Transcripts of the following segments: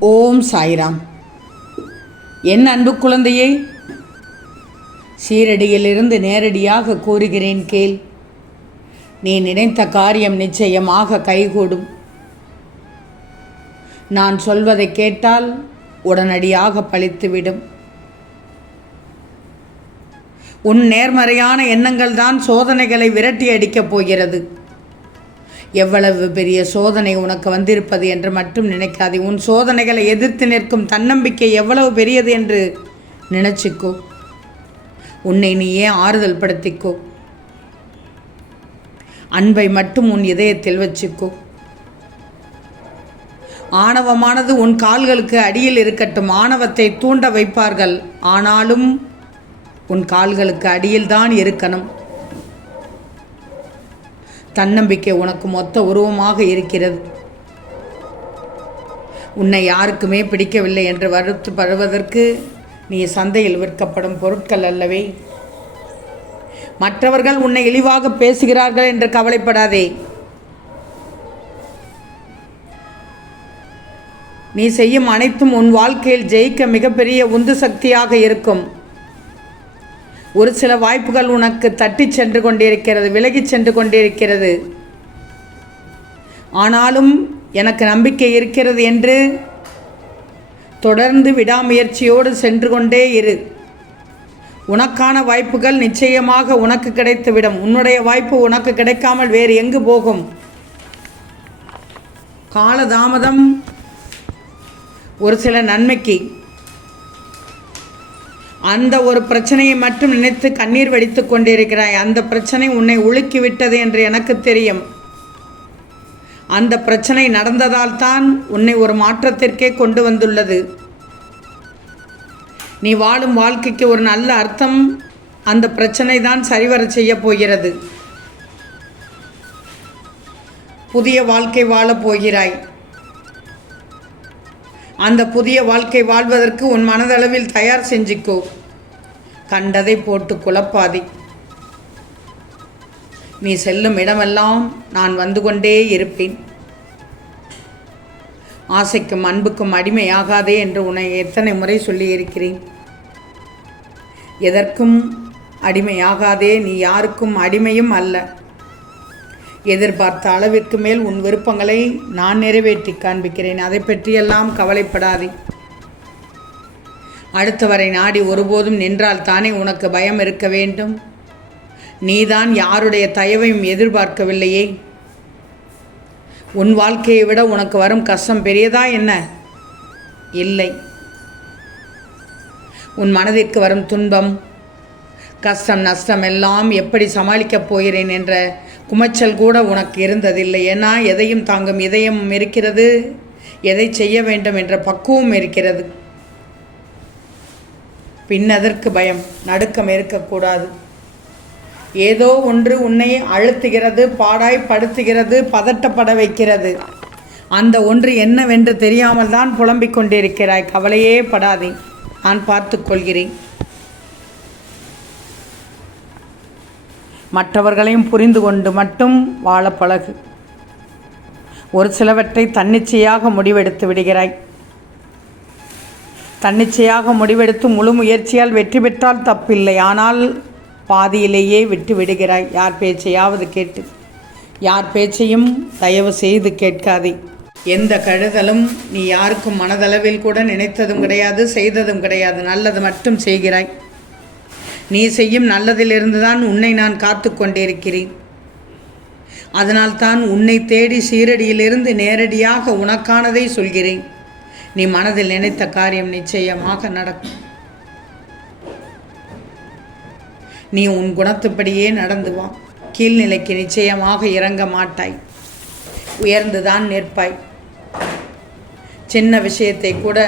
ஓம் சாய்ராம். என் அன்பு குழந்தையே சீரடியிலிருந்து நேரடியாக கூறுகிறேன் கேள். நீ நினைத்த காரியம் நிச்சயமாக கைகூடும். நான் சொல்வதை கேட்டால் உடனடியாக பழித்துவிடும். உன் நேர்மறையான எண்ணங்கள் தான் சோதனைகளை விரட்டி அடிக்கப் போகிறது. எவ்வளவு பெரிய சோதனை உனக்கு வந்திருப்பது என்று மட்டும் நினைக்காதே. உன் சோதனைகளை எதிர்த்து நிற்கும் தன்னம்பிக்கை எவ்வளவு பெரியது என்று நினச்சிக்கோ. உன்னை நீயே ஆறுதல் படுத்திக்கோ? அன்பை மட்டும் உன் இதயத்தில் வச்சுக்கோ. ஆணவமானது உன் கால்களுக்கு அடியில் இருக்கட்டும். ஆணவத்தை தூண்ட வைப்பார்கள். ஆனாலும் உன் கால்களுக்கு அடியில்தான் இருக்கணும். தன்னம்பிக்கை உனக்கு மொத்த உருவமாக இருக்கிறது. உன்னை யாருக்குமே பிடிக்கவில்லை என்று வருத்து படுவதற்கு நீ சந்தையில் விற்கப்படும் பொருட்கள் அல்லவே. மற்றவர்கள் உன்னை இழிவாக பேசுகிறார்கள் என்று கவலைப்படாதே. நீ செய்யும் அனைத்தும் உன் வாழ்க்கையில் ஜெயிக்க மிகப்பெரிய உந்து சக்தியாக இருக்கும். ஒரு சில வாய்ப்புகள் உனக்கு தட்டி சென்று கொண்டிருக்கிறது விலகிச் சென்று கொண்டிருக்கிறது. ஆனாலும் எனக்கு நம்பிக்கை இருக்கிறது என்று தொடர்ந்து விடாமுயற்சியோடு சென்று கொண்டே இரு. உனக்கான வாய்ப்புகள் நிச்சயமாக உனக்கு கிடைத்துவிடும். உன்னுடைய வாய்ப்பு உனக்கு கிடைக்காமல் வேறு எங்கு போகும்? காலதாமதம் ஒரு சில நன்மைக்கு அந்த ஒரு பிரச்சனையை மட்டும் நினைத்து கண்ணீர் வடித்து கொண்டிருக்கிறாய். அந்த பிரச்சனை உன்னை உலுக்கி விட்டது என்று எனக்கு தெரியும். அந்த பிரச்சனை நடந்ததால் தான் உன்னை ஒரு மாற்றத்திற்கே கொண்டு வந்துள்ளது. நீ வாழும் வாழ்க்கைக்கு ஒரு நல்ல அர்த்தம் அந்த பிரச்சனை தான் சரிவர செய்ய போகிறது. புதிய வாழ்க்கை வாழப் போகிறாய். அந்த புதிய வாழ்க்கை வாழ்வதற்கு உன் மனதளவில் தயார் செஞ்சுக்கோ. கண்டதை போட்டு குழப்பாதி. நீ செல்லும் இடமெல்லாம் நான் வந்து கொண்டே இருப்பேன். ஆசைக்கும் அன்புக்கும் அடிமையாகாதே என்று உன்னை எத்தனை முறை சொல்லியிருக்கிறேன். எதற்கும் அடிமையாகாதே நீ யாருக்கும் அடிமையும் அல்ல. எதிர்பார்த்த அளவிற்கு மேல் உன் விருப்பங்களை நான் நிறைவேற்றி காண்பிக்கிறேன். அதை பற்றியெல்லாம் கவலைப்படாதே. அடுத்தவரை நாடி ஒருபோதும் நின்றால் தானே உனக்கு பயம் இருக்க வேண்டும்? நீதான் யாருடைய தயவையும் எதிர்பார்க்கவில்லையே. உன் வாழ்க்கையை விட உனக்கு வரும் கஷ்டம் பெரியதா என்ன? இல்லை. உன் மனதிற்கு வரும் துன்பம் கஷ்டம் நஷ்டம் எல்லாம் எப்படி சமாளிக்கப் போகிறேன் என்ற குமைச்சல் கூட உனக்கு இருந்ததில்லை. ஏன்னா எதையும் தாங்கும் இதயம் இருக்கிறது எதை செய்ய வேண்டும் என்ற பக்குவம் இருக்கிறது. பின்னதற்கு பயம் நடுக்கம் இருக்கக்கூடாது. ஏதோ ஒன்று உன்னை அழுத்துகிறது பாடாய் படுத்துகிறது பதட்டப்பட வைக்கிறது. அந்த ஒன்று என்னவென்று தெரியாமல் தான் புலம்பிக் கொண்டிருக்கிறாய். கவலையே படாதே. நான் பார்த்து கொள்கிறேன். மற்றவர்களையும் புரிந்து கொண்டு மட்டும் வாழ பழகு. ஒரு சிலவற்றை தன்னிச்சையாக முடிவெடுத்து விடுகிறாய். தன்னிச்சையாக முடிவெடுத்து முழு முயற்சியால் வெற்றி பெற்றால் தப்பில்லை. ஆனால் பாதியிலேயே விட்டு விடுகிறாய். யார் பேச்சையாவது கேட்டு. யார் பேச்சையும் தயவு செய்து கேட்காதே. எந்த கழுதலும் நீ யாருக்கும் மனதளவில் கூட நினைத்ததும் கிடையாது செய்ததும் கிடையாது. நல்லது மட்டும் செய்கிறாய். நீ செய்யும் நல்லதிலிருந்து தான் உன்னை நான் காத்து கொண்டிருக்கிறேன் அதனால்தான் உன்னை தேடி சீரடியிலிருந்து நேரடியாக உனக்கானதை சொல்கிறேன். நீ மனதில் நினைத்த காரியம் நிச்சயமாக நடக்கும். நீ உன் குணத்துப்படியே நடந்து வா. கீழ்நிலைக்கு நிச்சயமாக இறங்க மாட்டாய். உயர்ந்துதான் நிற்பாய். சின்ன விஷயத்தை கூட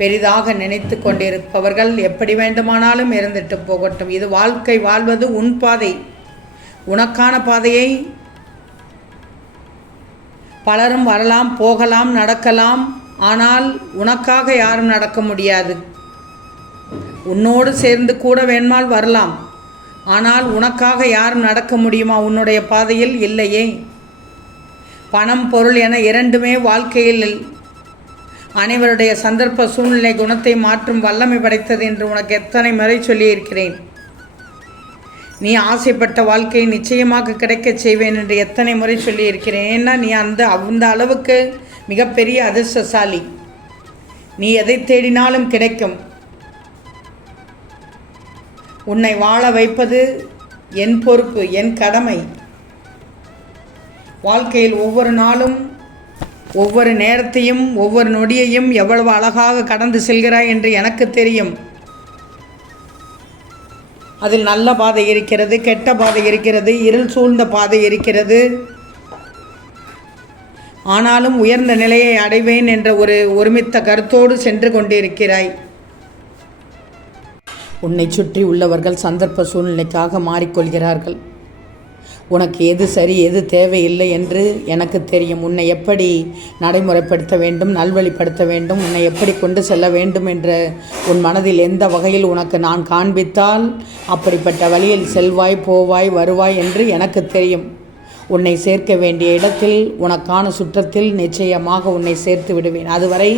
பெரிதாக நினைத்து கொண்டிருப்பவர்கள் எப்படி வேண்டுமானாலும் இருந்துட்டு போகட்டும். இது வாழ்க்கை வாழ்வது உன் பாதை. உனக்கான பாதையை பலரும் வரலாம் போகலாம் நடக்கலாம். ஆனால் உனக்காக யாரும் நடக்க முடியாது. உன்னோடு சேர்ந்து கூட வேண்மால் வரலாம். ஆனால் உனக்காக யாரும் நடக்க முடியுமா? உன்னுடைய பாதையில் இல்லையே. பணம் பொருள் என இரண்டுமே வாழ்க்கையில் அனைவருடைய சந்தர்ப்ப சூழ்நிலை குணத்தை மாற்றும் வல்லமை படைத்தது என்று உனக்கு எத்தனை முறை சொல்லியிருக்கிறேன்? நீ ஆசைப்பட்ட வாழ்க்கையை நிச்சயமாக கிடைக்கச் செய்வேன் என்று எத்தனை முறை சொல்லியிருக்கிறேன்? ஏன்னா நீ அந்த அந்த அளவுக்கு மிகப்பெரிய அதிர்ஷ்டசாலி. நீ எதை தேடினாலும் கிடைக்கும். உன்னை வாழ வைப்பது என் பொறுப்பு என் கடமை. வாழ்க்கையில் ஒவ்வொரு நாளும் ஒவ்வொரு நேரத்தையும் ஒவ்வொரு நொடியையும் எவ்வளவு அழகாக கடந்து செல்கிறாய் என்று எனக்கு தெரியும். அதில் நல்ல பாதை இருக்கிறது கெட்ட பாதை இருக்கிறது இருள் சூழ்ந்த பாதை இருக்கிறது. ஆனாலும் உயர்ந்த நிலையை அடைவேன் என்ற ஒரு ஒருமித்த கருத்தோடு சென்று கொண்டிருக்கிறாய். உன்னை சுற்றி உள்ளவர்கள் சந்தர்ப்ப சூழ்நிலைக்காக மாறிக்கொள்கிறார்கள். உனக்கு எது சரி எது தேவையில்லை என்று எனக்கு தெரியும். உன்னை எப்படி நடைமுறைப்படுத்த வேண்டும் நல்வழிப்படுத்த வேண்டும் உன்னை எப்படி கொண்டு செல்ல வேண்டும் என்ற உன் மனதில் எந்த வகையில் உனக்கு நான் காண்பித்தால் அப்படிப்பட்ட வழியில் செல்வாய் போவாய் வருவாய் என்று எனக்கு தெரியும். உன்னை சேர்க்க வேண்டிய இடத்தில் உனக்கான சுற்றத்தில் நிச்சயமாக உன்னை சேர்த்து விடுவேன். அதுவரை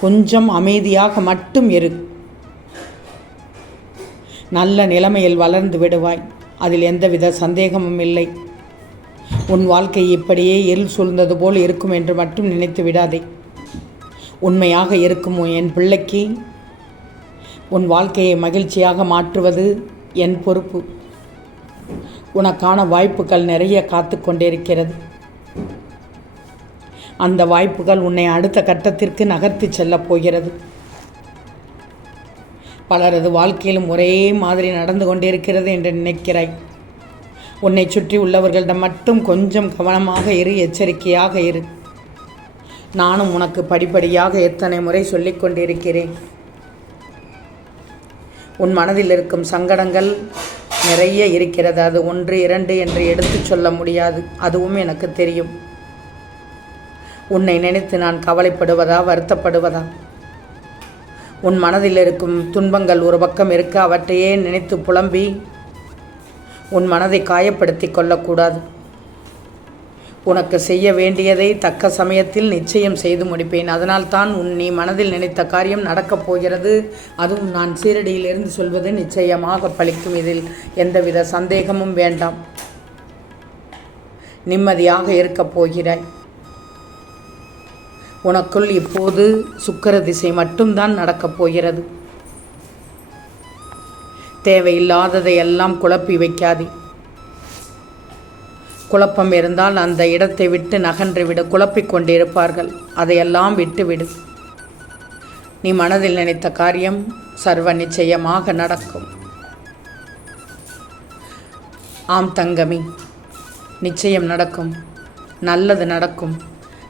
கொஞ்சம் அமைதியாக மட்டும் இரு. நல்ல நிலைமையில் வளர்ந்து விடுவாய். அதில் எந்தவித சந்தேகமும் இல்லை. உன் வாழ்க்கை இப்படியே இருள் சூழ்ந்தது போல் இருக்கும் என்று மட்டும் நினைத்து விடாதே. உண்மையாக இருக்கும் என் பிள்ளைக்கு? உன் வாழ்க்கையை மகிழ்ச்சியாக மாற்றுவது என் பொறுப்பு. உனக்கான வாய்ப்புகள் நிறைய காத்து கொண்டிருக்கிறது. அந்த வாய்ப்புகள் உன்னை அடுத்த கட்டத்திற்கு நகர்த்தி செல்லப் போகிறது. பலரது வாழ்க்கையிலும் ஒரே மாதிரி நடந்து கொண்டிருக்கிறது என்று நினைக்கிறாய் உன்னை சுற்றி உள்ளவர்களிடம் மட்டும் கொஞ்சம் கவனமாக இரு எச்சரிக்கையாக இரு. நானும் உனக்கு படிப்படியாக எத்தனை முறை சொல்லிக் கொண்டிருக்கிறேன். உன் மனதில் இருக்கும் சங்கடங்கள் நிறைய இருக்கிறது. அது ஒன்று இரண்டு என்று எடுத்துச் சொல்ல முடியாது. அதுவும் எனக்கு தெரியும். உன்னை நினைத்து நான் கவலைப்படுவதா வருத்தப்படுவதா? உன் மனதில் இருக்கும் துன்பங்கள் ஒரு பக்கம் இருக்க அவற்றையே நினைத்து புலம்பி உன் மனதை காயப்படுத்தி கொள்ளக்கூடாது. உனக்கு செய்ய வேண்டியதை தக்க சமயத்தில் நிச்சயம் செய்து முடிப்பேன். அதனால்தான் உன் நீ மனதில் நினைத்த காரியம் நடக்கப் போகிறது. அதுவும் நான் சீரடியிலிருந்து சொல்வது நிச்சயமாக பலிக்கும் இதில் எந்தவித சந்தேகமும் வேண்டாம். நிம்மதியாக இருக்கப் போகிறாய். உனக்குள் இப்போது சுக்கர திசை மட்டும்தான் நடக்கப் போகிறது. தேவையில்லாததை எல்லாம் குழப்பி வைக்காதே. குழப்பம் இருந்தால் அந்த இடத்தை விட்டு நகன்று விட குழப்பிக் கொண்டிருப்பார்கள். அதையெல்லாம் விட்டுவிடு. நீ மனதில் நினைத்த காரியம் சர்வ நிச்சயமாக நடக்கும். ஆம் தங்கமி நிச்சயம் நடக்கும். நல்லது நடக்கும்.